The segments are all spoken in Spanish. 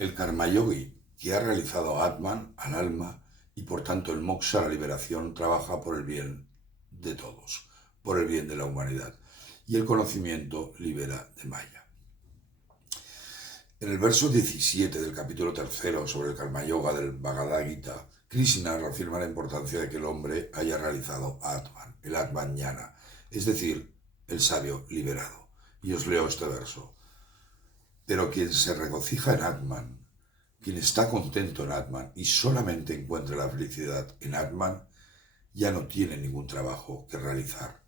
El karma yogi que ha realizado Atman al alma y por tanto el moksha, la liberación, trabaja por el bien de todos, por el bien de la humanidad. Y el conocimiento libera de Maya. En el verso 17 del capítulo 3 sobre el karma yoga del Bhagavad Gita, Krishna reafirma la importancia de que el hombre haya realizado Atman, el Atman Jnana, es decir, el sabio liberado. Y os leo este verso. Pero quien se regocija en Atman, quien está contento en Atman y solamente encuentra la felicidad en Atman, ya no tiene ningún trabajo que realizar.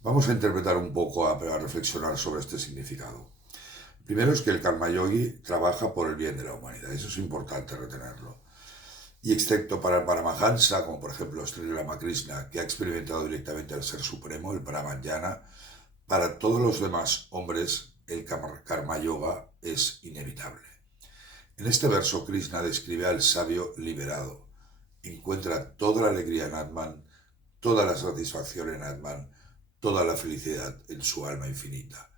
Vamos a interpretar un poco, a reflexionar sobre este significado. Primero es que el karma yogi trabaja por el bien de la humanidad, eso es importante retenerlo. Y excepto para el Paramahansa, como por ejemplo Sri Ramakrishna, que ha experimentado directamente al Ser Supremo, el Paramayana, para todos los demás hombres el karma yoga es inevitable. En este verso Krishna describe al sabio liberado. Encuentra toda la alegría en Atman, toda la satisfacción en Atman, toda la felicidad en su alma infinita.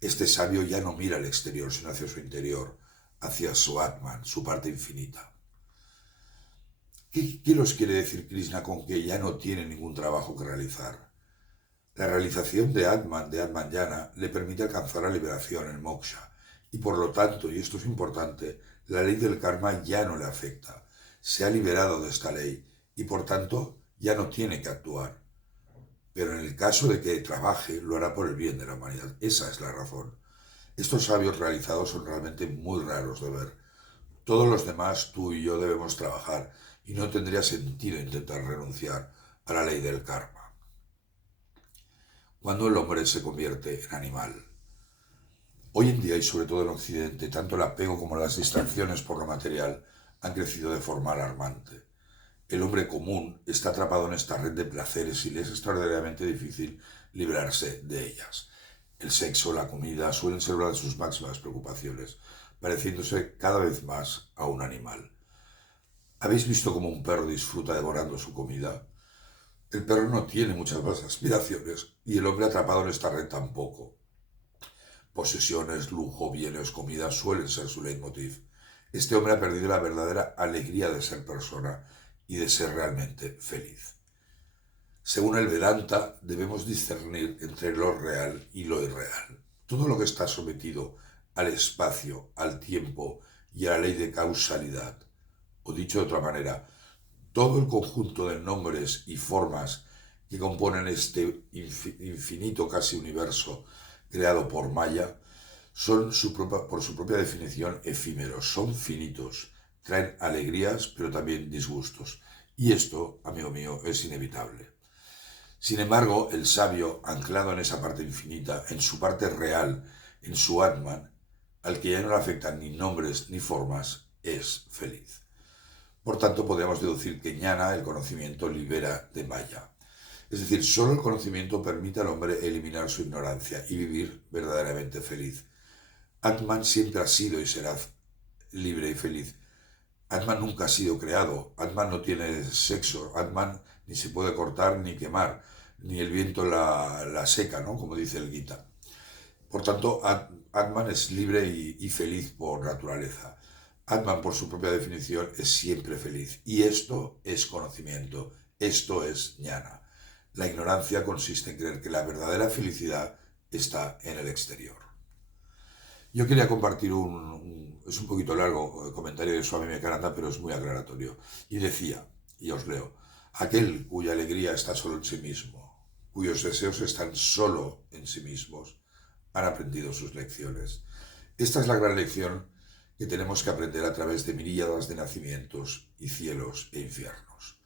Este sabio ya no mira al exterior, sino hacia su interior, hacia su Atman, su parte infinita. ¿Qué nos quiere decir Krishna con que ya no tiene ningún trabajo que realizar? La realización de Atman Jnana, le permite alcanzar la liberación, el moksha, y por lo tanto, y esto es importante, la ley del karma ya no le afecta. Se ha liberado de esta ley y por tanto ya no tiene que actuar. Pero en el caso de que trabaje, lo hará por el bien de la humanidad. Esa es la razón. Estos sabios realizados son realmente muy raros de ver. Todos los demás, tú y yo, debemos trabajar y no tendría sentido intentar renunciar a la ley del karma. Cuando el hombre se convierte en animal. Hoy en día y sobre todo en Occidente, tanto el apego como las distracciones por lo material han crecido de forma alarmante. El hombre común está atrapado en esta red de placeres y le es extraordinariamente difícil librarse de ellas. El sexo, la comida suelen ser una de sus máximas preocupaciones, pareciéndose cada vez más a un animal. ¿Habéis visto cómo un perro disfruta devorando su comida? El perro no tiene muchas más aspiraciones y el hombre atrapado en esta red tampoco. Posesiones, lujo, bienes, comida suelen ser su leitmotiv. Este hombre ha perdido la verdadera alegría de ser persona y de ser realmente feliz. Según el Vedanta, debemos discernir entre lo real y lo irreal. Todo lo que está sometido al espacio, al tiempo y a la ley de causalidad, o dicho de otra manera, todo el conjunto de nombres y formas que componen este infinito casi universo creado por Maya, son por su propia definición efímeros, son finitos, traen alegrías pero también disgustos. Y esto, amigo mío, es inevitable. Sin embargo, el sabio, anclado en esa parte infinita, en su parte real, en su Atman, al que ya no le afectan ni nombres ni formas, es feliz. Por tanto, podríamos deducir que Jnana, el conocimiento, libera de Maya. Es decir, solo el conocimiento permite al hombre eliminar su ignorancia y vivir verdaderamente feliz. Atman siempre ha sido y será libre y feliz. Atman nunca ha sido creado. Atman no tiene sexo. Atman ni se puede cortar ni quemar. Ni el viento la seca, ¿no? Como dice el Gita. Por tanto, Atman es libre y feliz por naturaleza. Atman, por su propia definición, es siempre feliz. Y esto es conocimiento. Esto es Jnana. La ignorancia consiste en creer que la verdadera felicidad está en el exterior. Yo quería compartir es un poquito largo el comentario de Swami Vivekananda, pero es muy aclaratorio. Y decía, y os leo, aquel cuya alegría está solo en sí mismo, cuyos deseos están solo en sí mismos, han aprendido sus lecciones. Esta es la gran lección que tenemos que aprender a través de miríadas de nacimientos y cielos e infiernos.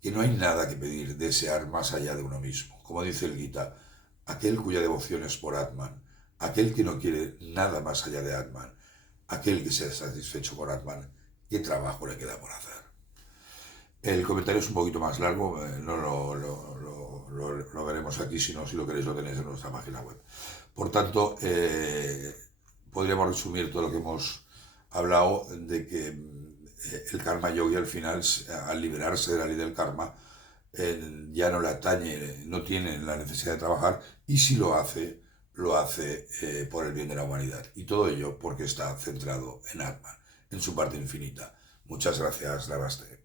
Que no hay nada que pedir, desear más allá de uno mismo. Como dice el Gita, aquel cuya devoción es por Atman, aquel que no quiere nada más allá de Atman, aquel que sea satisfecho con Atman, ¿qué trabajo le queda por hacer? El comentario es un poquito más largo, no lo veremos aquí, si lo queréis lo tenéis en nuestra página web. Por tanto, podríamos resumir todo lo que hemos hablado de que el karma yogi al final, al liberarse de la ley del karma, ya no le atañe, no tiene la necesidad de trabajar y si lo hace, lo hace por el bien de la humanidad. Y todo ello porque está centrado en Atman, en su parte infinita. Muchas gracias, Namaste.